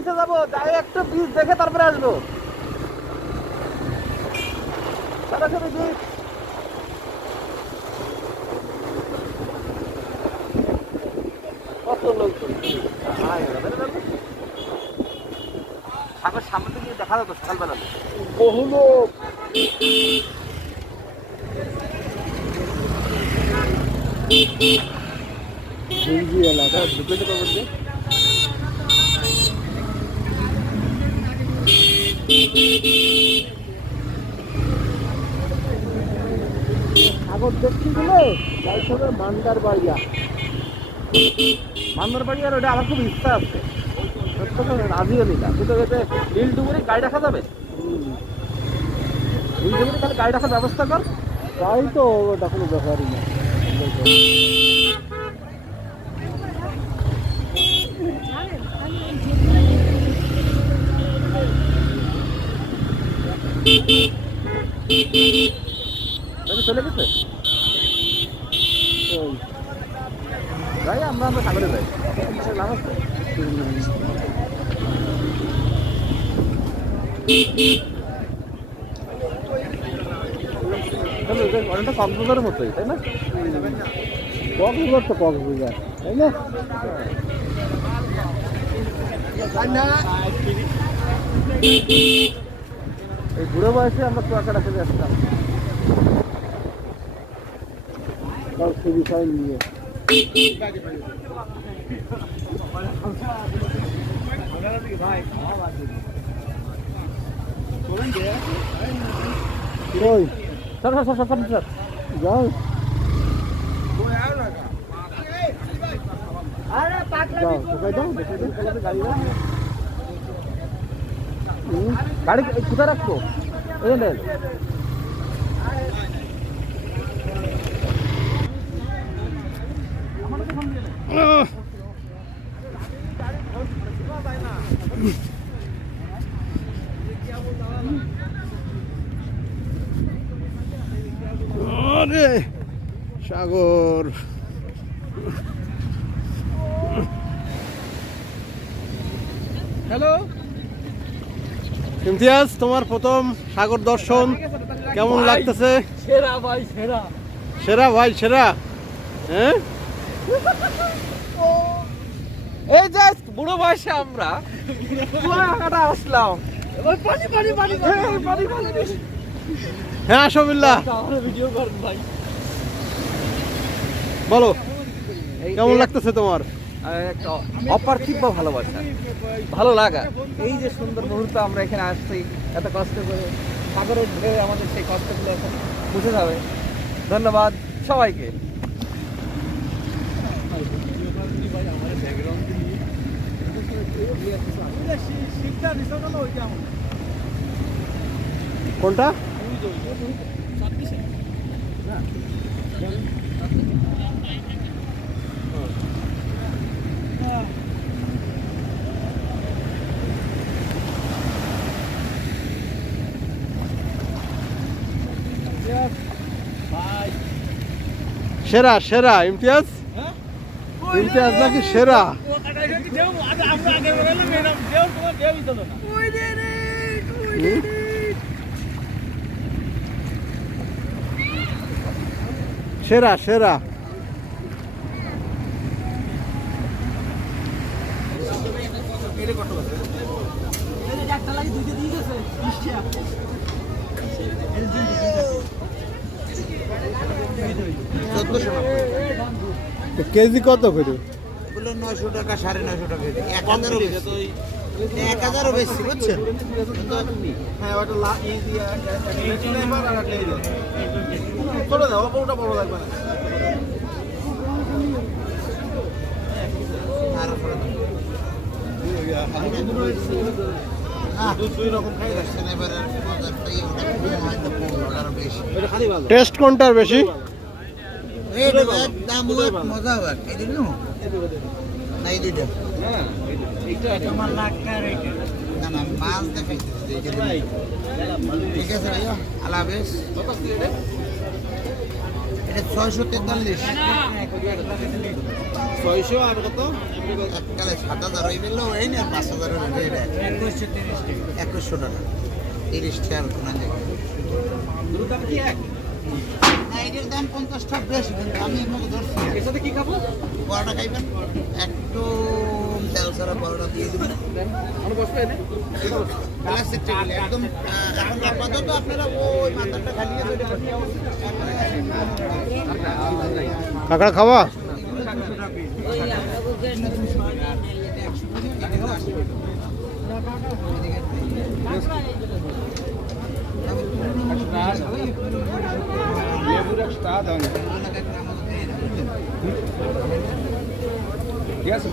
সরাসরি যাব যাই একটু বীজ দেখে তারপরে আসব। বীজ কত লোক সামনে দেখা যেত সকালবেলা। বহু লোক। এলাকা যেতে সাগর দেখছি গেলে যাই সবে মান্দার বাড়িয়া মান্দার বাড়ি আর ওটা আমার খুব ইচ্ছা আছে। রাজিও নিলাম কিন্তু এতে নীল ডুবুরি গাড়ি রাখা যাবে? নীল ডুবুরি তাহলে গাড়ি রাখার ব্যবস্থা কর। তাই তো, ওটা কোনো ব্যাপারই না চলে গেছে? যাই আমরা আমরা সাগরে যাই। লাভ আছে? অনেকটা কক্সবাজারের মতোই, তাই না? কক্সবাজার তো কক্সবাজার, তাই না? এই বুড়ো বয়সে আমরা কুয়াকাটা চলে আসলাম সব সে বিষয় নিয়ে। সর সর সর যাও। গাড়ি গাড়ি কোথায় রাখব এই নেন সাগর। হ্যালো ইমতিয়াজ তোমার প্রথম সাগর দর্শন কেমন লাগতেছে? সেরা ভাই সেরা। সেরা ভাই সেরা। হ্যাঁ? এই যে বুড়ো বয়সে আমরা কুয়াকাটা আসলাম। পানি পানি পানি পানি পানি হ্যাঁ আশাবিল্লাহ ভিডিও করেন ভাই। বলো কেমন লাগতেছে তোমার? একটা অপার্থিব ভালোবাসা। ভালো লাগা। এই যে সুন্দর মুহূর্ত আমরা এখানে আসছি, এত কষ্ট করে সাগরের ঢেউ আমাদের সেই কষ্টগুলো এখন বুঝে যাবে। ধন্যবাদ সবাইকে। কোনটা? সেরা সেরা ইমতিয়াজ? ইমতিয়াজ নাকি সেরা? সেরা সেরা। তো কেজি কত করে? নয়শো টাকা সাড়ে নয়শো টাকা কেজি। এক হাজারও বেশি। এক হাজারও বেশি বুঝছেন? হ্যাঁ ওটা ছোট দাও বড় লাগবে না। টেস্ট কোনটার বেশি? দাম মজা হবে। এই দিন না? এই দুইটা এইটা তোমার লাখটা না না মাছ দেখাইতেছি এই যে ঠিক আছে ভাইয়া আল্লাহ হাফেজ। এটা ছয়শো তেতাল্লিশ। ছয়শো আর কত? এককালে সাত হাজার হয়ে গেল এই না পাঁচ হাজার একুশশো তিরিশ একুশশো টাকা। তিরিশ কোনো জায়গায়। দুটো দাম কি এক না এটার দাম পঞ্চাশ টাকা বেশি কিন্তু আমি এর মধ্যে ধরছি এর সাথে কি খাব? বড়টা খাইবেন? একটু তেল ছাড়া বড়টা দিয়ে দেবেন। একদম আপাতত আপনারা ওই মাথাটা ওইটা নিয়ে কাঁকড়া খাওয়া ঠিক আছে